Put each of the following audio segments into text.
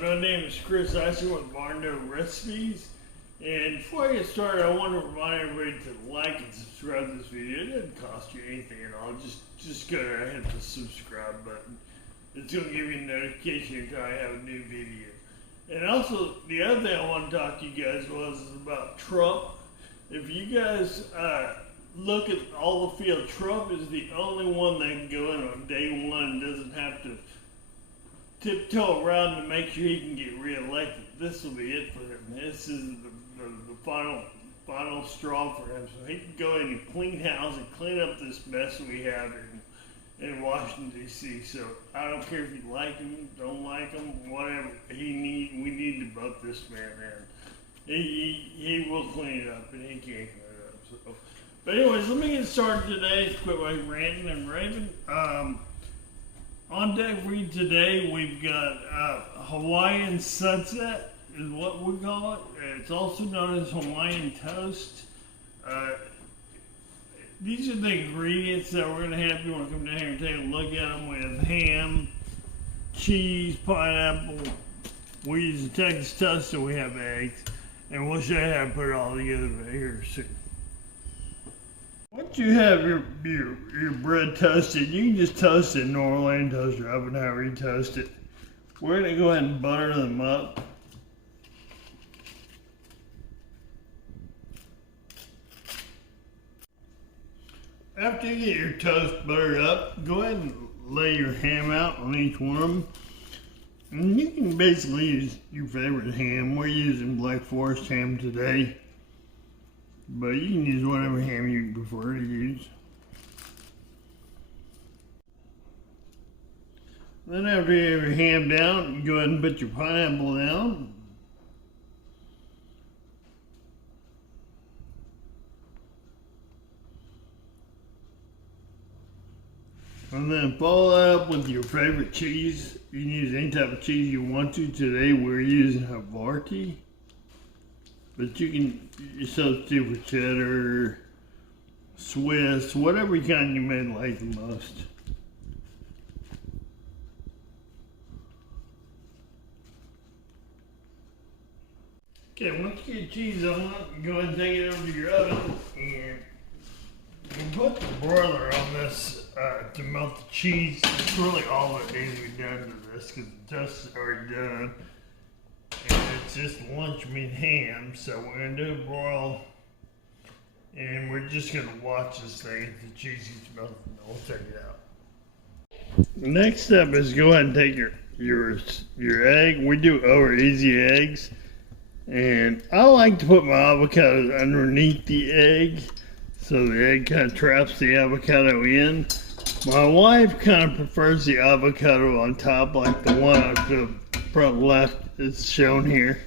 My name is Chris Iser with Barno Recipes, and before I get started, I want to remind everybody to like and subscribe to this video. It doesn't cost you anything at all. Just go there and hit the subscribe button. It's going to give you a notification every time I have a new video. And also, the other thing I want to talk to you guys was about Trump. If you guys look at all the field, Trump is the only one that can go in on day one and doesn't have to tiptoe around to make sure he can get reelected. This will be it for him. This is the final straw for him. So he can go in and clean house and clean up this mess we have in Washington, D.C. So I don't care if you like him, don't like him, whatever. We need to vote this man in. He will clean it up, and he can clean it up. So, but anyways, let me get started today. Quit my ranting and raving. On deck for you today, we've got Hawaiian sunset, is what we call it. It's also known as Hawaiian toast. These are the ingredients that we're going to have. If you want to come down here and take a look at them, we have ham, cheese, pineapple. We use a Texas toast, so we have eggs. And we'll show you how to put it all together here soon. Once you have your bread toasted, you can just toast it in normal lane toaster oven, however you toast it. We're going to go ahead and butter them up. After you get your toast buttered up, go ahead and lay your ham out on each one of them. And you can basically use your favorite ham. We're using Black Forest ham today. But you can use whatever ham you prefer to use. Then after you have your ham down, you go ahead and put your pineapple down. And then follow that up with your favorite cheese. You can use any type of cheese you want to. Today we're using Havarti. But you can substitute for cheddar, Swiss, whatever kind you may like the most. Okay, once you get your cheese on it, go ahead and take it over to your oven and you put the broiler on this to melt the cheese. That's really all that needs to be done to this because the toast is already done. And it's just lunch meat ham, so we're going to do a broil, and we're just going to watch this thing if the cheese gets melted, and we'll take it out. Next step is go ahead and take your egg. We do over easy eggs, and I like to put my avocados underneath the egg, so the egg kind of traps the avocado in. My wife kind of prefers the avocado on top, like the one up to the front left is shown here.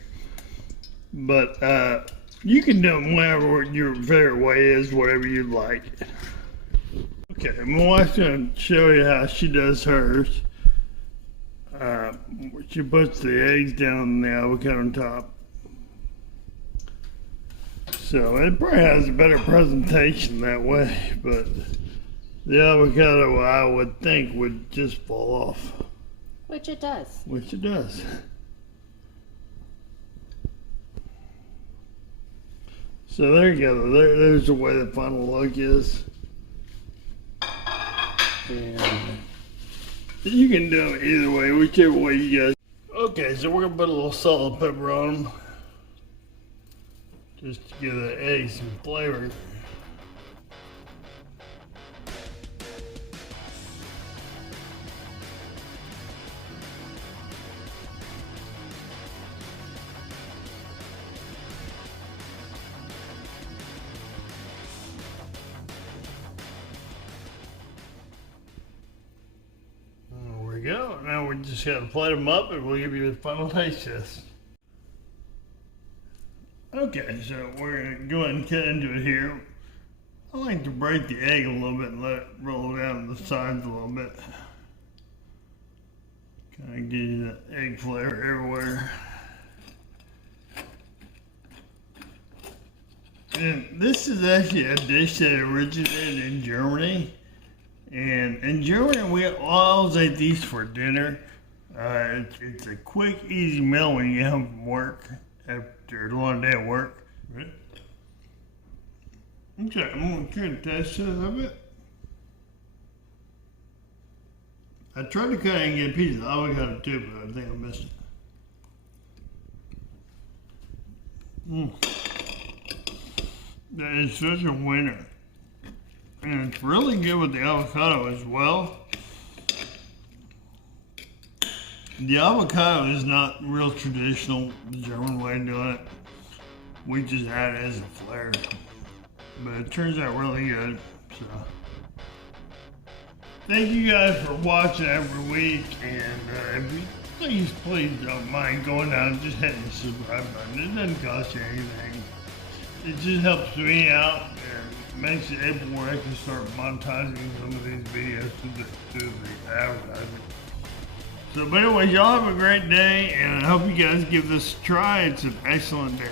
But you can do them whatever your favorite way is, whatever you like. Okay, my wife's going to show you how she does hers. She puts the eggs down on the avocado on top. So it probably has a better presentation that way, but the avocado, I would think, would just fall off. Which it does. Which it does. So there you go. There's the way the final look is. And you can do it either way, whichever way you guys. Okay, so we're going to put a little salt and pepper on them. Just to give the egg some flavor. There we go. Now we just got to plate them up and we'll give you the final taste test. Okay, so we're going to go ahead and cut into it here. I like to break the egg a little bit and let it roll down the sides a little bit. Kind of gives you that egg flavor everywhere. And this is actually a dish that originated in Germany. And in Germany, we always eat these for dinner. It's a quick, easy meal when you get home from work after a long day of work. Okay, I'm going to try to test it a little bit. I tried to cut it and get a piece of avocado too, but I think I missed it. That is such a winner. And it's really good with the avocado as well. The avocado is not real traditional German way of doing it. We just add it as a flair. But it turns out really good. So thank you guys for watching every week, and if you please don't mind going down and just hitting the subscribe button. It doesn't cost you anything. It just helps me out and makes it able where I can start monetizing some of these videos to the advertising. So, but anyways, y'all have a great day, and I hope you guys give this a try. It's an excellent dish.